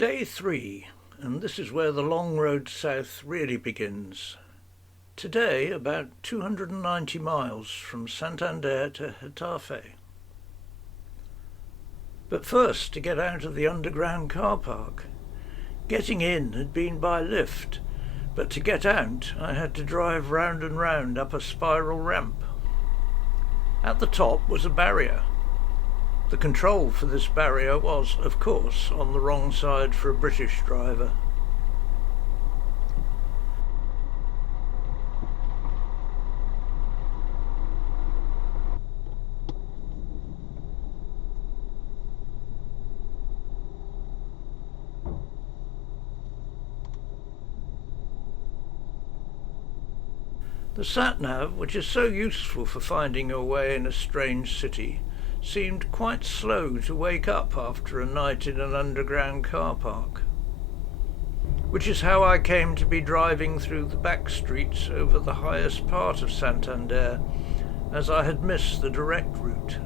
Day 3, and this is where the long road south really begins. Today, about 290 miles from Santander to Getafe. But first, to get out of the underground car park. Getting in had been by lift, but to get out I had to drive round and round up a spiral ramp. At the top was a barrier. The control for this barrier was, of course, on the wrong side for a British driver. The sat-nav, which is so useful for finding your way in a strange city, seemed quite slow to wake up after a night in an underground car park. Which is how I came to be driving through the back streets over the highest part of Santander, as I had missed the direct route.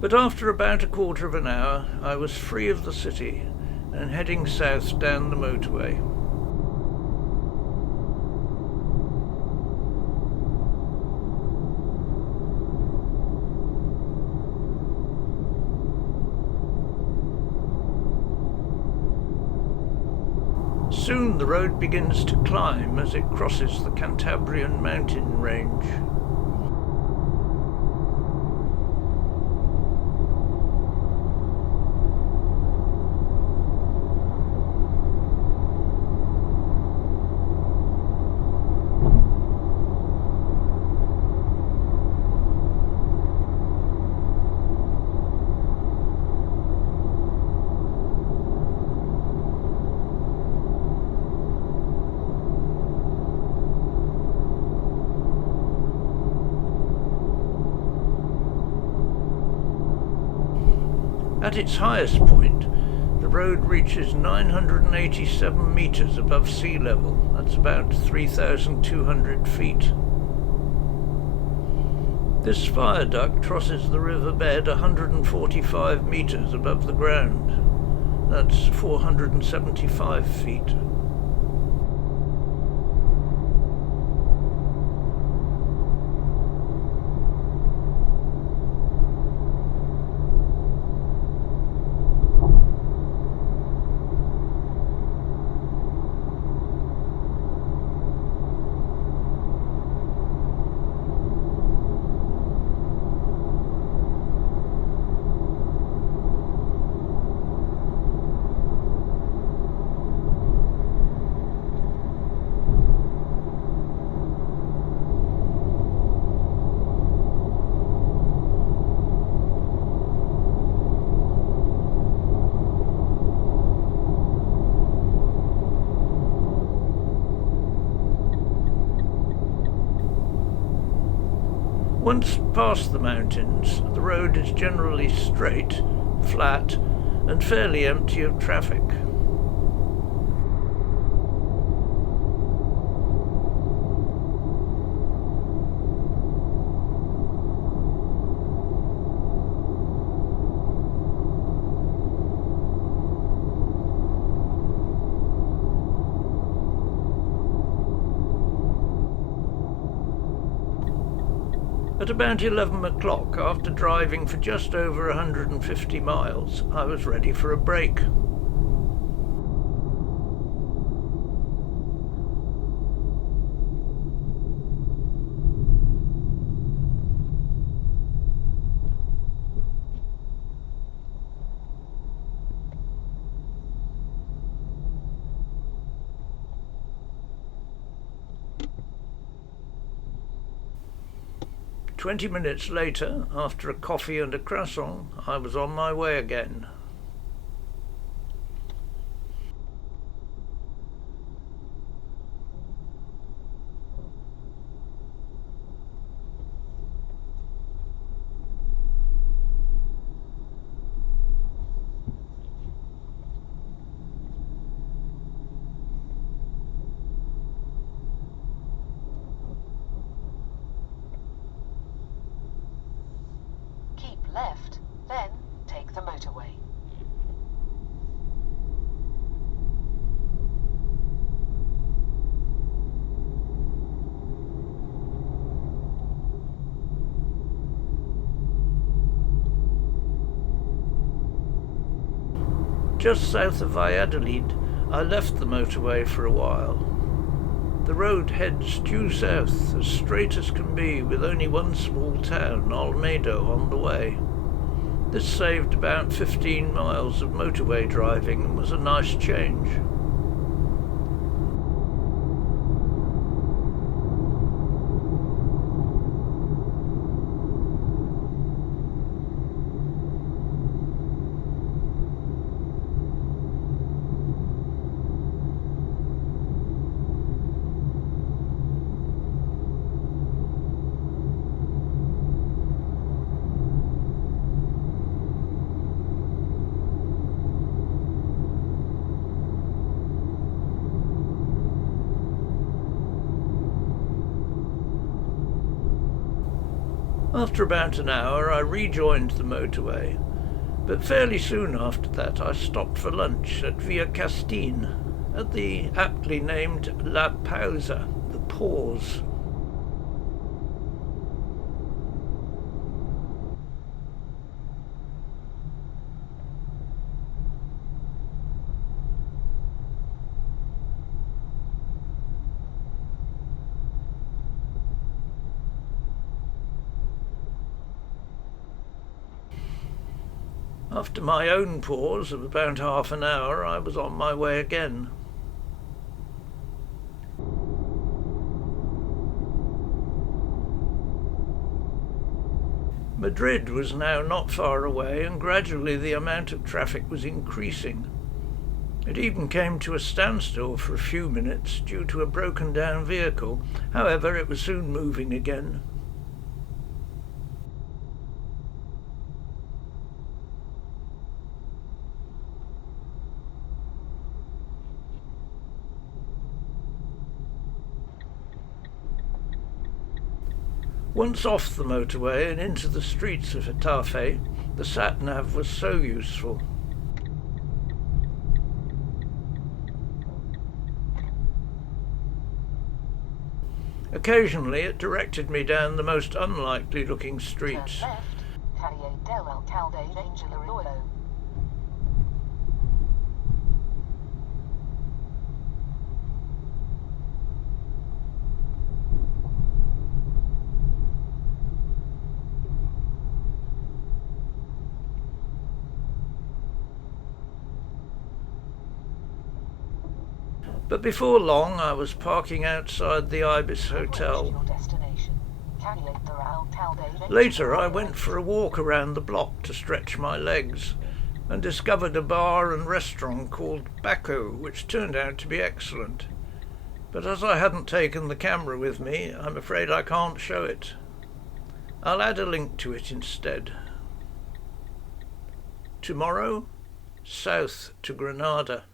But after about a quarter of an hour, I was free of the city and heading south down the motorway. Soon the road begins to climb as it crosses the Cantabrian mountain range. At its highest point, the road reaches 987 metres above sea level. That's about 3,200 feet. This viaduct crosses the riverbed 145 metres above the ground. That's 475 feet. Once past the mountains, the road is generally straight, flat, and fairly empty of traffic. At about 11 o'clock, after driving for just over 150 miles, I was ready for a break. 20 minutes later, after a coffee and a croissant, I was on my way again. Keep left, then take the motorway. Just south of Valladolid, I left the motorway for a while. The road heads due south, as straight as can be, with only one small town, Olmedo, on the way. This saved about 15 miles of motorway driving and was a nice change. After about an hour I rejoined the motorway, but fairly soon after that I stopped for lunch at Via Castine, at the aptly named La Pausa, the pause. After my own pause of about half an hour, I was on my way again. Madrid was now not far away, and gradually the amount of traffic was increasing. It even came to a standstill for a few minutes due to a broken down vehicle. However, it was soon moving again. Once off the motorway and into the streets of Getafe, the sat-nav was so useful. Occasionally it directed me down the most unlikely looking streets. Turn left, Calle del Alcalde de Arroyo. But before long I was parking outside the Ibis Hotel. Later I went for a walk around the block to stretch my legs and discovered a bar and restaurant called Baco, which turned out to be excellent. But as I hadn't taken the camera with me, I'm afraid I can't show it. I'll add a link to it instead. Tomorrow, south to Granada.